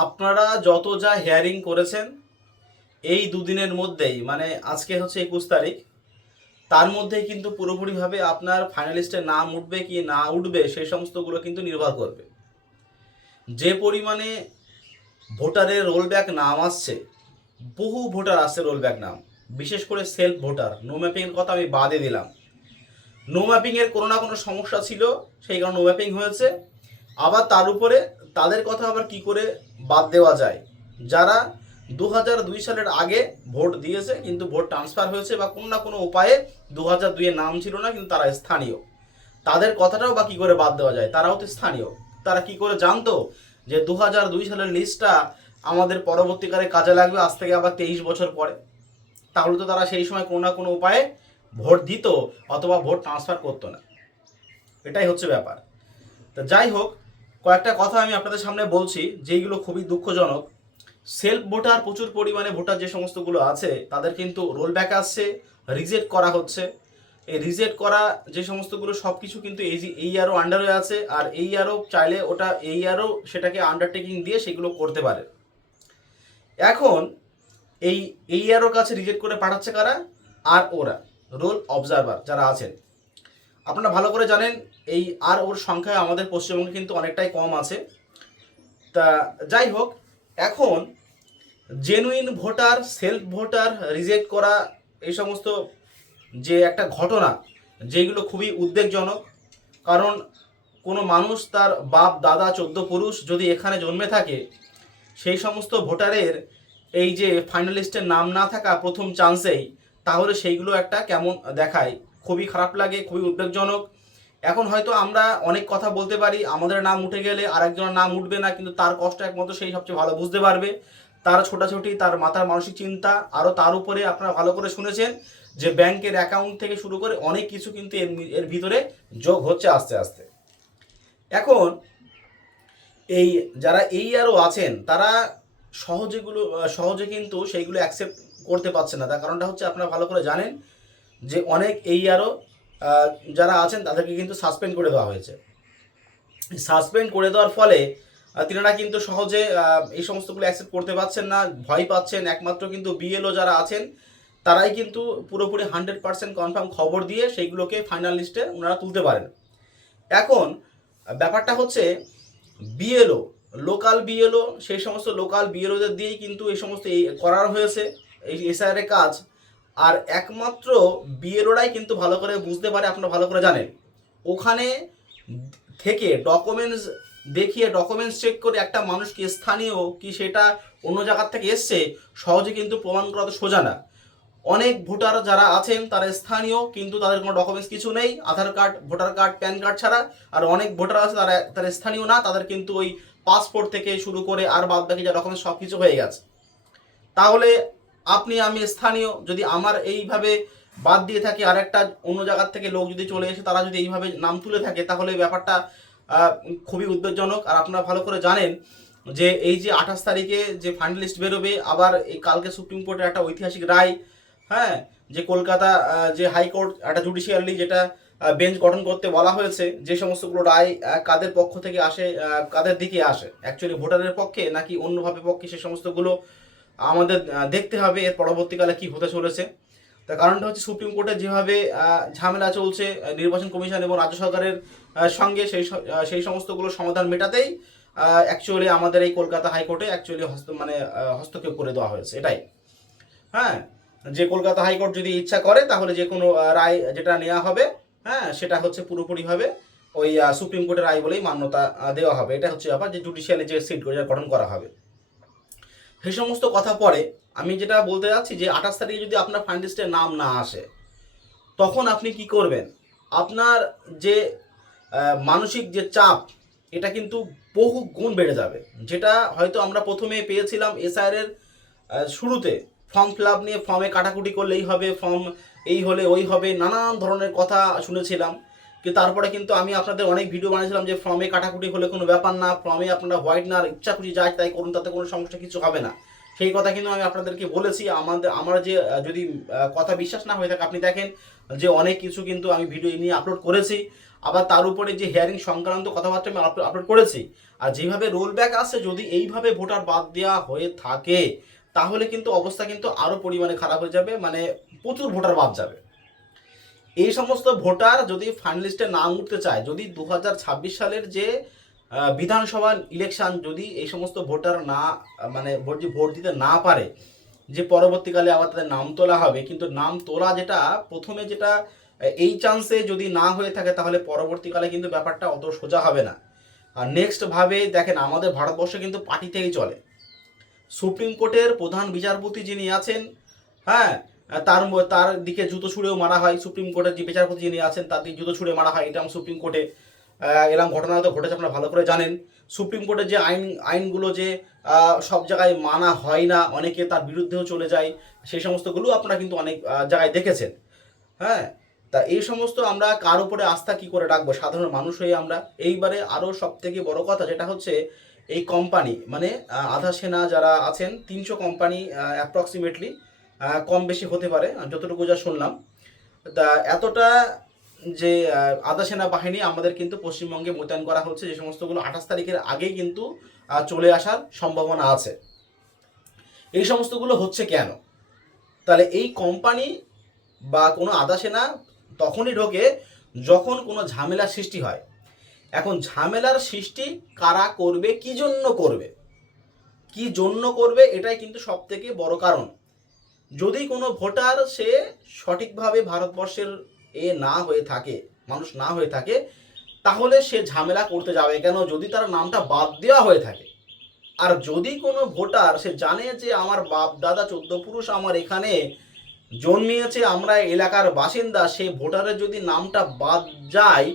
আপনারা যত যা হিয়ারিং করেছেন এই দুদিনের মধ্যেই, মানে আজকে হচ্ছে 21 তারিখ, তার মধ্যেই কিন্তু পুরোপুরিভাবে আপনার ফাইনালিস্টে নাম উঠবে কি না উঠবে সেই সমস্তগুলো কিন্তু নির্ভর করবে। যে পরিমাণে ভোটারের রোল ব্যাক নাম আসছে, বহু ভোটার আসছে রোল ব্যাক নাম, বিশেষ করে সেলফ ভোটার। নো ম্যাপিংয়ের কথা আমি বাদে দিলাম। নো ম্যাপিংয়ের কোনো না কোনো সমস্যা ছিল, সেই কারণে নো ম্যাপিং হয়েছে। আবার তার উপরে তাদের কথা আবার কি করে বাদ দেওয়া যায়, যারা 2002 সালের আগে ভোট দিয়েছে কিন্তু ভোট ট্রান্সফার হয়েছে বা কোনো না কোনো উপায়ে 2002-এর নাম ছিল না কিন্তু তারা স্থানীয়, তাদের কথাটাও বা কী করে বাদ দেওয়া যায়? তারাও তো স্থানীয়। তারা কি করে জানতো যে 2002 সালের লিস্টটা আমাদের পরবর্তীকালে কাজে লাগবে আজ থেকে আবার 23 বছর পরে? তাহলে তো তারা সেই সময় কোনো না কোনো উপায়ে ভোট দিত অথবা ভোট ট্রান্সফার করতো না। এটাই হচ্ছে ব্যাপার। তা যাই হোক, কয়েকটা কথা আমি আপনাদের সামনে বলছি যেইগুলো খুবই দুঃখজনক। সেলফ ভোটার, প্রচুর পরিমাণে ভোটার যে সমস্তগুলো আছে তাদের কিন্তু রোল ব্যাক আসছে, রিজেক্ট করা হচ্ছে। এই রিজেক্ট করা যে সমস্তগুলো সব কিছু কিন্তু এই আরও আন্ডারে আছে, আর এই আরও চাইলে ওটা এই আরও সেটাকে আন্ডারটেকিং দিয়ে সেগুলো করতে পারে। এখন এই আরও কাছে রিজেক্ট করে পাঠাচ্ছে কারা? আর ওরা রোল অবজারভার যারা আছেন। আপনারা ভালো করে জানেন এই আর ওর সংখ্যা আমাদের পশ্চিমবঙ্গে কিন্তু অনেকটাই কম আছে। তা যাই হোক, এখন genuine voter, self voter reject করা, এই সমস্ত যে একটা ঘটনা, যেগুলো খুবই উদ্বেগজনক। কারণ কোনো মানুষ তার বাপ দাদা 14 পুরুষ যদি এখানে জন্মে থাকে, সেই সমস্ত ভোটারের এই যে ফাইনালিস্টের নাম না থাকা প্রথম চান্সেই, তাহলে সেইগুলো একটা কেমন দেখায়, খুবই খারাপ লাগে, খুবই উদ্বেগজনক। এখন হয়তো আমরা অনেক কথা বলতে পারি, আমাদের নাম উঠে গেলে আরেকজনের নাম উঠবে না, কিন্তু তার কষ্ট একমাত্র সেই সবচেয়ে ভালো বুঝতে পারবে। তার ছোটাছুটি, তার মাথার মানসিক চিন্তা, আরও তার উপরে আপনারা ভালো করে শুনেছেন যে ব্যাংকের অ্যাকাউন্ট থেকে শুরু করে অনেক কিছু কিন্তু এর ভিতরে যোগ হচ্ছে আস্তে আস্তে। এখন এই যারা এই আরও আছেন তারা সহজে কিন্তু সেইগুলো অ্যাকসেপ্ট করতে পারছে না। তার কারণটা হচ্ছে আপনারা ভালো করে জানেন যে অনেক এই আরও যারা আছেন তাদেরকে কিন্তু সাসপেন্ড করে দেওয়া হয়েছে। সাসপেন্ড করে দেওয়ার ফলে তিনারা কিন্তু সহজে এই সমস্তগুলো অ্যাকসেপ্ট করতে পারছেন না, ভয় পাচ্ছেন। একমাত্র কিন্তু বিএলও যারা আছেন তারাই কিন্তু পুরোপুরি 100% কনফার্ম খবর দিয়ে সেইগুলোকে ফাইনাল লিস্টে ওনারা তুলতে পারেন। এখন ব্যাপারটা হচ্ছে বিএলও, লোকাল বিএলও, সেই সমস্ত লোকাল বিএলওদের দিয়েই কিন্তু এই সমস্ত করার হয়েছে এই এসআইআর কাজ। আর একমাত্র বিএলওরাই কিন্তু ভালো করে বুঝতে পারে, আপনারা ভালো করে জানেন। ওখানে থেকে ডকুমেন্টস দেখিয়ে, ডকুমেন্টস চেক করে একটা মানুষ কি স্থানীয় কি সেটা অন্য জায়গার থেকে এসছে সহজে কিন্তু প্রমাণ করা তো সোজা না। অনেক ভোটার যারা আছেন তারা স্থানীয় কিন্তু তাদের কোনো ডকুমেন্টস কিছু নেই, Aadhaar card, voter card, PAN card ছাড়া। আর অনেক ভোটার আছে তারা স্থানীয় না, তাদের কিন্তু ওই পাসপোর্ট থেকে শুরু করে আর বাদ বাকি যা ডকুমেন্টস সব কিছু হয়ে গেছে। তাহলে আপনি আমি স্থানীয়, যদি আমার এইভাবে বাদ দিয়ে থাকে আর একটা অন্য জায়গার থেকে লোক যদি চলে এসে তারা যদি এইভাবে নাম তুলে থাকে, তাহলে ব্যাপারটা খুবই উদ্বেগজনক। আর আপনারা ভালো করে জানেন যে এই যে 28 তারিখে যে ফাইনাল লিস্ট বেরোবে, আবার এই কালকে সুপ্রিম কোর্টের একটা ঐতিহাসিক রায়, হ্যাঁ, যে কলকাতা যে হাইকোর্ট একটা জুডিশিয়ালি যেটা বেঞ্চ গঠন করতে বলা হয়েছে, যে সমস্তগুলো রায় কাদের পক্ষ থেকে আসে, কাদের দিকে আসে, অ্যাকচুয়ালি ভোটারের পক্ষে নাকি অন্যভাবে পক্ষে, সে সমস্তগুলো আমাদের দেখতে হবে এর পরবর্তীকালে কি হতে চলেছে। তার কারণটা হচ্ছে সুপ্রিম কোর্টে যেভাবে ঝামেলা চলছে নির্বাচন কমিশন এবং রাজ্য সরকারের সঙ্গে, সেই সমস্তগুলো সমাধান মেটাতেই অ্যাকচুয়ালি আমাদের এই কলকাতা হাইকোর্টে অ্যাকচুয়ালি হস্তক্ষেপ করে দেওয়া হয়েছে। এটাই, হ্যাঁ, যে কলকাতা হাইকোর্ট যদি ইচ্ছা করে তাহলে যে কোনো রায় যেটা নেওয়া হবে, হ্যাঁ, সেটা হচ্ছে পুরোপুরিভাবে ওই সুপ্রিম কোর্টের রায় বলেই মান্যতা দেওয়া হবে। এটা হচ্ছে ব্যাপার, যে জুডিশিয়ালি যে সিট গঠন করা হবে। সেই সমস্ত কথা পরে আমি যেটা বলতে যাচ্ছি যে 28 তারিখে যদি আপনার ফাইনাল লিস্টে নাম না আসে, তখন আপনি কি করবেন? আপনার যে মানসিক যে চাপ, এটা কিন্তু বহু গুণ বেড়ে যাবে। যেটা হয়তো আমরা প্রথমে পেয়েছিলাম এসআইআর এর শুরুতে, ফর্ম ফিল আপ নিয়ে ফর্মে কাটাকুটি করলেই হবে, ফর্ম এই হলে ওই হবে, নানান ধরনের কথা শুনেছিলাম। কিন্তু তারপরে কিন্তু আমি আপনাদের অনেক ভিডিও বানিয়েছিলাম যে ফর্মে কাটাকুটি হলে কোনো ব্যাপার না, ফর্মে আপনারা হোয়াইট না ইচ্ছা খুশি যাই তাই করুন, তাতে কোনো সমস্যা কিছু হবে না। সেই কথা কিন্তু আমি আপনাদেরকে বলেছি। আমার যে যদি কথা বিশ্বাস না হয়ে থাকে, আপনি দেখেন যে অনেক কিছু কিন্তু আমি ভিডিও নিয়ে আপলোড করেছি। আবার তার উপরে যে হিয়ারিং সংক্রান্ত কথাবার্তা আমি আপলোড করেছি, আর যেভাবে রোল ব্যাক আসছে, যদি এইভাবে ভোটার বাদ দেওয়া হয়ে থাকে তাহলে কিন্তু অবস্থা কিন্তু আরও পরিমাণে খারাপ হয়ে যাবে, মানে প্রচুর ভোটার বাদ যাবে। এই সমস্ত ভোটার যদি ফাইনাল লিস্টে না উঠতে চায়, যদি 2026 সালের যে বিধানসভা ইলেকশন যদি এই সমস্ত ভোটার না মানে ভোট দিতে না পারে, যে পরবর্তীকালে আবার তাদের নাম তোলা হবে, কিন্তু নাম তোলা যেটা প্রথমে যেটা এই চান্সে যদি না হয়ে থাকে তাহলে পরবর্তীকালে কিন্তু ব্যাপারটা অত সোজা হবে না। আর নেক্সট ভাবে দেখেন, আমাদের ভারতবর্ষে কিন্তু পার্টিতেই চলে। সুপ্রিম কোর্টের প্রধান বিচারপতি যিনি আছেন, হ্যাঁ, তার দিকে জুতো ছুঁড়েও মারা হয়। সুপ্রিম কোর্টের যে বিচারপতি যিনি আছেন তার দিকে জুতো ছুঁড়ে মারা হয়, এটা সুপ্রিম কোর্টে এরকম ঘটনা তো ঘটেছে, আপনারা ভালো করে জানেন। সুপ্রিম কোর্টের যে আইনগুলো যে সব জায়গায় মানা হয় না, অনেকে তার বিরুদ্ধেও চলে যায়, সেই সমস্তগুলো আপনারা কিন্তু অনেক জায়গায় দেখেছেন। হ্যাঁ, তা এই সমস্ত আমরা কার উপরে আস্থা কি করে রাখবো সাধারণ মানুষ হয়ে আমরা। এইবারে আরও সব থেকে বড় কথা যেটা হচ্ছে, এই কোম্পানি মানে আধা সেনা যারা আছেন, 300 কোম্পানি অ্যাপ্রক্সিমেটলি, কম বেশি হতে পারে যতটুকু যা শুনলাম। তা এতটা যে আধা সেনা বাহিনী আমাদের কিন্তু পশ্চিমবঙ্গে মোতায়েন করা হচ্ছে, যে সমস্তগুলো 28 তারিখের আগেই কিন্তু চলে আসার সম্ভাবনা আছে। এই সমস্তগুলো হচ্ছে কেন? তাহলে এই কোম্পানি বা কোনো আধা সেনা তখনই ঢোকে যখন কোনো ঝামেলার সৃষ্টি হয়। এখন ঝামেলার সৃষ্টি কারা করবে, কি জন্য করবে, কি জন্য করবে, এটাই কিন্তু সব থেকে বড় কারণ। যদি কোনো ভোটার সে সঠিকভাবে ভারতবর্ষের না হয়ে থাকে, মানুষ না হয়ে থাকে, তাহলে সে ঝামেলা করতে যাবে কেন, যদি তার নামটা বাদ দেওয়া হয়ে থাকে। আর যদি কোনো ভোটার সে জানে যে আমার বাপ দাদা 14 পুরুষ আমার এখানে জন্মিয়েছে, আমরা এলাকার বাসিন্দা, সে ভোটারের যদি নামটা বাদ যায়,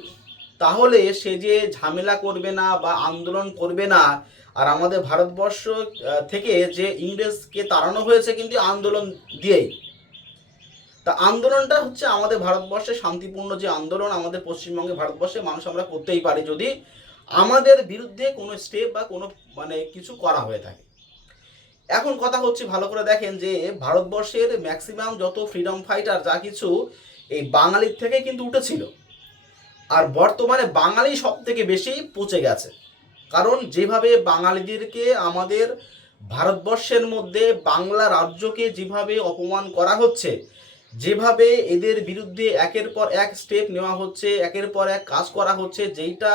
তাহলে সে যে ঝামেলা করবে না বা আন্দোলন করবে না। আর আমাদের ভারতবর্ষ থেকে যে ইংরেজকে তাড়ানো হয়েছে কিন্তু আন্দোলন দিয়েই। তা আন্দোলনটা হচ্ছে আমাদের ভারতবর্ষে শান্তিপূর্ণ যে আন্দোলন, আমাদের পশ্চিমবঙ্গে ভারতবর্ষে মানুষ আমরা করতেই পারি যদি আমাদের বিরুদ্ধে কোনো স্টেপ বা কোনো মানে কিছু করা হয়ে থাকে। এখন কথা হচ্ছে, ভালো করে দেখেন যে ভারতবর্ষের ম্যাক্সিমাম যত ফ্রিডম ফাইটার যা কিছু এই বাঙালির থেকে কিন্তু উঠেছিল। আর বর্তমানে বাঙালি সব থেকে বেশি পচে গেছে, কারণ যেভাবে বাঙালিদেরকে আমাদের ভারতবর্ষের মধ্যে বাংলা রাজ্যকে যেভাবে অপমান করা হচ্ছে, যেভাবে এদের বিরুদ্ধে একের পর এক স্টেপ নেওয়া হচ্ছে, একের পর এক কাজ করা হচ্ছে, যেইটা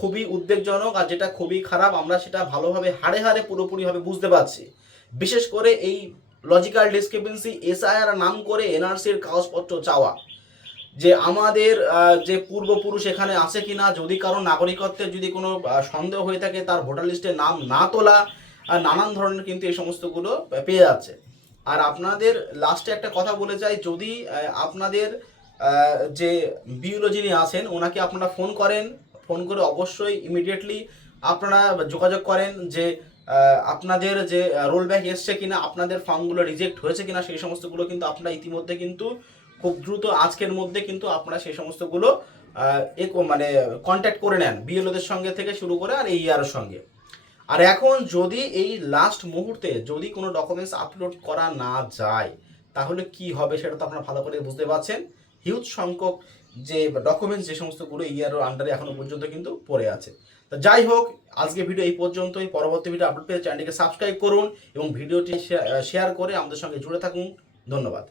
খুবই উদ্বেগজনক আর যেটা খুবই খারাপ, আমরা সেটা ভালোভাবে হাড়ে হাড়ে পুরোপুরিভাবে বুঝতে পারছি। বিশেষ করে এই লজিক্যাল ডিসক্রিপেন্সি, এসআইআর নাম করে এনআরসির কাগজপত্র চাওয়া, যে আমাদের যে পূর্বপুরুষ এখানে আছে কিনা, যদি কারো নাগরিকত্বের যদি কোনো সন্দেহ হয়ে থাকে, তার ভোটার লিস্টে নাম না তোলা, আর নানান ধরনের কিন্তু এই সমস্তগুলো পেয়ে যাচ্ছে। আর আপনাদের লাস্টে একটা কথা বলে যাই, যদি আপনাদের যে বিউলো যিনি আছেন ওনাকে আপনারা ফোন করে অবশ্যই ইমিডিয়েটলি আপনারা যোগাযোগ করেন যে আপনাদের যে রোল ব্যাক এসছে কিনা, আপনাদের ফর্মগুলো রিজেক্ট হয়েছে কিনা, সেই সমস্তগুলো কিন্তু আপনারা ইতিমধ্যে কিন্তু খুব দ্রুত আজকের মধ্যে কিন্তু আপনারা সেই সমস্তগুলো মানে কন্ট্যাক্ট করে নেন বিএলওদের সঙ্গে থেকে শুরু করে আর এইআর সঙ্গে। আর এখন যদি এই লাস্ট মুহূর্তে যদি কোনো ডকুমেন্টস আপলোড করা না যায়, তাহলে কি হবে সেটা তো আপনারা ভালো করে বুঝতে পারছেন। হিউজ সংখ্যক যে ডকুমেন্টস যে সমস্তগুলো ইআরওর আন্ডারে এখনো পর্যন্ত কিন্তু পড়ে আছে। তো যাই হোক, আজকে ভিডিও এই পর্যন্তই। পরবর্তী ভিডিও আপলোড পেতে চ্যানেলটিকে সাবস্ক্রাইব করুন এবং ভিডিওটি শেয়ার করে আমাদের সঙ্গে জুড়ে থাকুন। ধন্যবাদ।